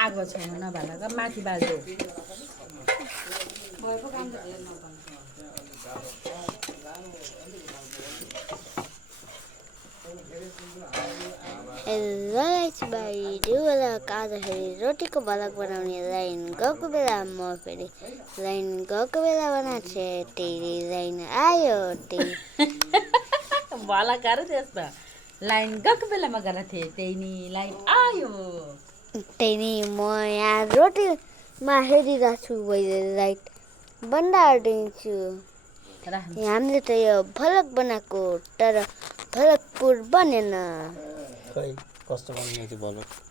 आगो छैन नभला माथि बाल्दो हेलो भाइहरू आजखेरि रोटीको भलक बनाउने लाइन गएको बेला म फेरि लाइन गएको बेला बनाएको थिएँ त्यही लाइन आयो त्यही भलक अरे त्यस्तो लाइन गएको बेलामा गरेको थिएँ त्यही नि लाइन आयो त्यही नि म यहाँ रोटीमा हेरिरहेको छु लाइट बन्द हालिदिन्छु हामीले त यो भलक बनाएको तर भलकपुर बनेन खै कस्तो बन्ने त्यो भलक